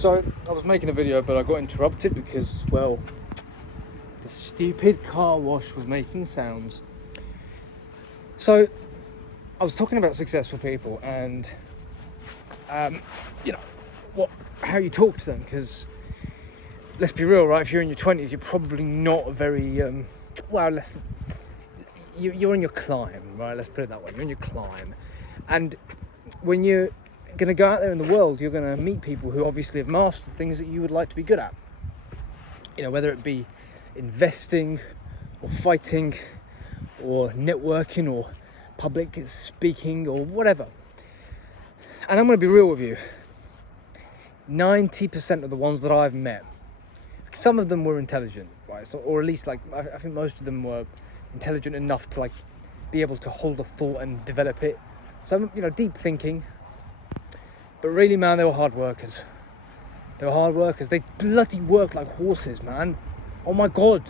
So I was making a video, but I got interrupted because, well, the stupid car wash was making sounds. So I was talking about successful people and you know how you talk to them, because let's be real, right? If you're in your 20s, you're probably not very you're in your climb, right? Let's put it that way. You're in your climb, and when you're going to go out there in the world, you're going to meet people who obviously have mastered things that you would like to be good at. You know, whether it be investing or fighting or networking or public speaking or whatever. And I'm going to be real with you. 90% of the ones that I've met, some of them were intelligent, right? So, or at least, like, I think most of them were intelligent enough to, like, be able to hold a thought and develop it. Some, you know, deep thinking. But really, man, they were hard workers. They were hard workers. They bloody worked like horses, man. Oh my God.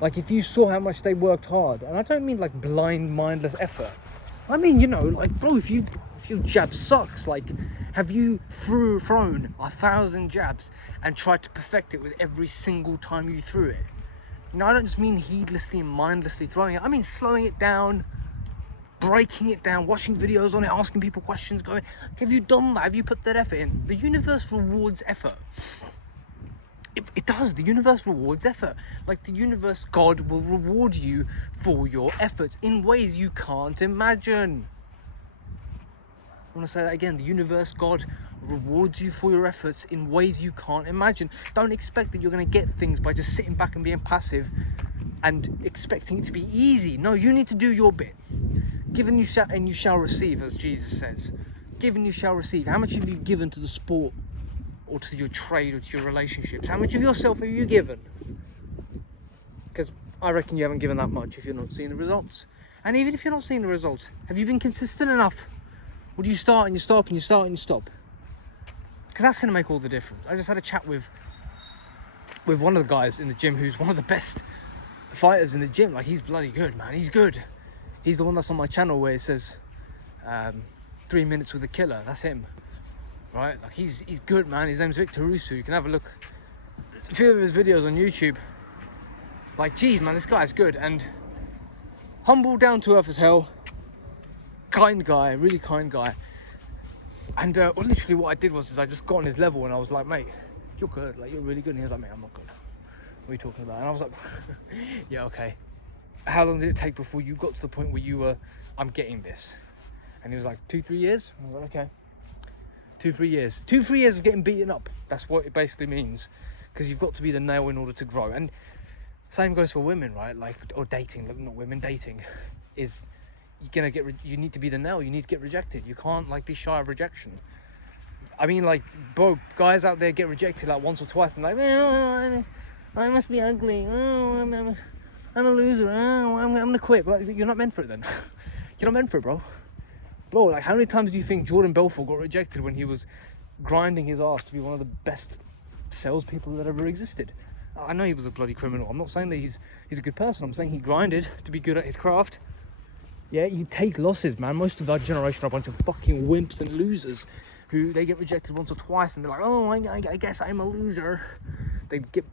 Like, if you saw how much they worked hard, and I don't mean like blind, mindless effort. I mean, you know, like, bro, if your jab sucks, like, have you thrown 1,000 jabs and tried to perfect it with every single time you threw it? You know, I don't just mean heedlessly and mindlessly throwing it. I mean slowing it down, breaking it down, watching videos on it, asking people questions, going, have you done that? Have you put that effort in? The universe rewards effort. It does. The universe rewards effort. Like, the universe, God, will reward you for your efforts in ways you can't imagine. I want to say that again. The universe, God, rewards you for your efforts in ways you can't imagine. Don't expect that you're going to get things by just sitting back and being passive and expecting it to be easy. No, you need to do your bit. Given you shall, and you shall receive, as Jesus says. Given you shall receive. How much have you given to the sport, or to your trade, or to your relationships? How much of yourself have you given? Because I reckon you haven't given that much if you're not seeing the results. And even if you're not seeing the results, have you been consistent enough? Or do you start and you stop and you start and you stop? Because that's going to make all the difference. I just had a chat with one of the guys in the gym who's one of the best fighters in the gym. Like, he's bloody good, man. He's good. He's the one that's on my channel where it says 3 minutes with a killer. That's him. Right? Like, he's good, man. His name's Victor Rusu. You can have a look. There's a few of his videos on YouTube. Like, geez, man, this guy's good. And humble, down to earth as hell. Kind guy, really kind guy. And literally what I did was I just got on his level and I was like, mate, you're good. Like, you're really good. And he was like, mate, I'm not good. What are you talking about? And I was like, yeah, okay. How long did it take before you got to the point where you were, I'm getting this? And he was like, 2-3 years. I was like, okay. 2-3 years. 2-3 years of getting beaten up. That's what it basically means. Because you've got to be the nail in order to grow. And same goes for women, right? Like, or dating, not women, dating is, you need to be the nail. You need to get rejected. You can't, like, be shy of rejection. I mean, like, bro, guys out there get rejected like once or twice and like, oh, I must be ugly. Oh, I'm a loser. Oh, I'm gonna quit. But, like, you're not meant for it then. You're not meant for it, bro. Bro, like, how many times do you think Jordan Belfort got rejected when he was grinding his ass to be one of the best salespeople that ever existed? I know he was a bloody criminal. I'm not saying that he's a good person. I'm saying he grinded to be good at his craft. Yeah, you take losses, man. Most of our generation are a bunch of fucking wimps and losers who they get rejected once or twice and they're like, oh, I guess I'm a loser. They get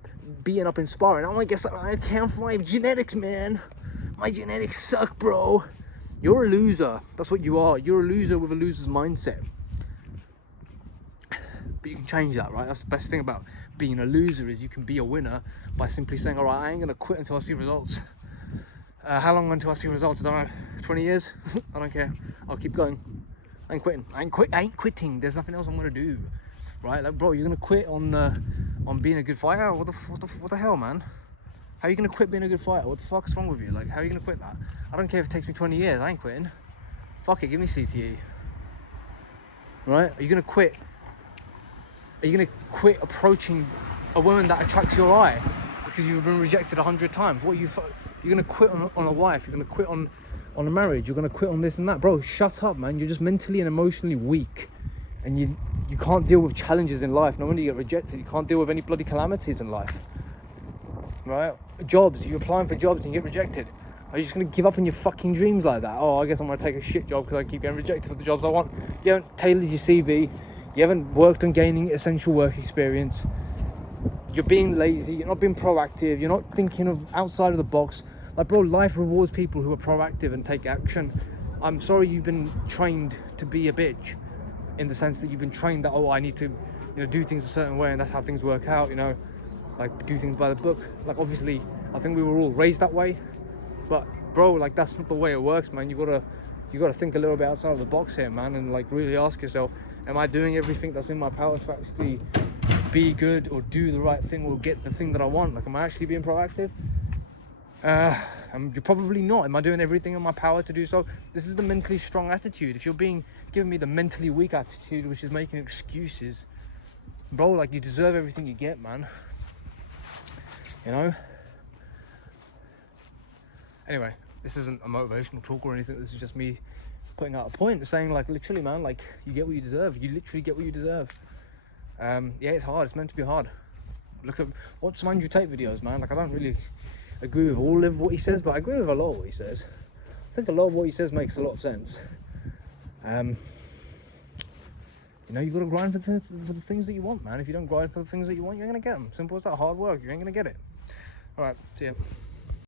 beaten up in sparring. Oh, I guess I can't fight genetics, man. My genetics suck, bro. You're a loser. That's what you are. You're a loser with a loser's mindset. But you can change that, right? That's the best thing about being a loser, is you can be a winner by simply saying, all right, I ain't going to quit until I see results. How long until I see results? I don't know. 20 years? I don't care. I'll keep going. I ain't quitting. I ain't quitting. There's nothing else I'm going to do. Right? Like, bro, you're going to quit on being a good fighter? What the hell, man? How are you going to quit being a good fighter? What the fuck's wrong with you? Like, how are you going to quit that? I don't care if it takes me 20 years. I ain't quitting. Fuck it, give me CTE. Right? Are you going to quit? Are you going to quit approaching a woman that attracts your eye because you've been rejected 100 times? What you're going to quit on a wife? You're going to quit on a marriage? You're going to quit on this and that? Bro, shut up, man. You're just mentally and emotionally weak. And you can't deal with challenges in life. No wonder you get rejected. You can't deal with any bloody calamities in life. Right? Jobs. You're applying for jobs and you get rejected. Are you just going to give up on your fucking dreams like that? Oh, I guess I'm going to take a shit job because I keep getting rejected for the jobs I want. You haven't tailored your CV. You haven't worked on gaining essential work experience. You're being lazy. You're not being proactive. You're not thinking of outside of the box. Like, bro, life rewards people who are proactive and take action. I'm sorry you've been trained to be a bitch, in the sense that you've been trained that, oh, I need to, do things a certain way, and that's how things work out. Like, do things by the book. Like, obviously, I think we were all raised that way, but bro, like, that's not the way it works, man. You gotta think a little bit outside of the box here, man, and like really ask yourself, am I doing everything that's in my power to actually be good or do the right thing or get the thing that I want? Like, am I actually being proactive? You're probably not. Am I doing everything in my power to do so? This is the mentally strong attitude. If you're giving me the mentally weak attitude, which is making excuses, bro, like, you deserve everything you get, man. Anyway, this isn't a motivational talk or anything. This is just me putting out a point, saying, like, literally, man, like, you get what you deserve. You literally get what you deserve. Yeah, it's hard. It's meant to be hard. Watch some Andrew Tate videos, man. Like, I don't really agree with all of what he says, but I agree with a lot of what he says. I think a lot of what he says makes a lot of sense. You got to grind for the things that you want, man. If you don't grind for the things that you want, you're going to get them. Simple as that. Hard work, you ain't going to get it. All right, see ya.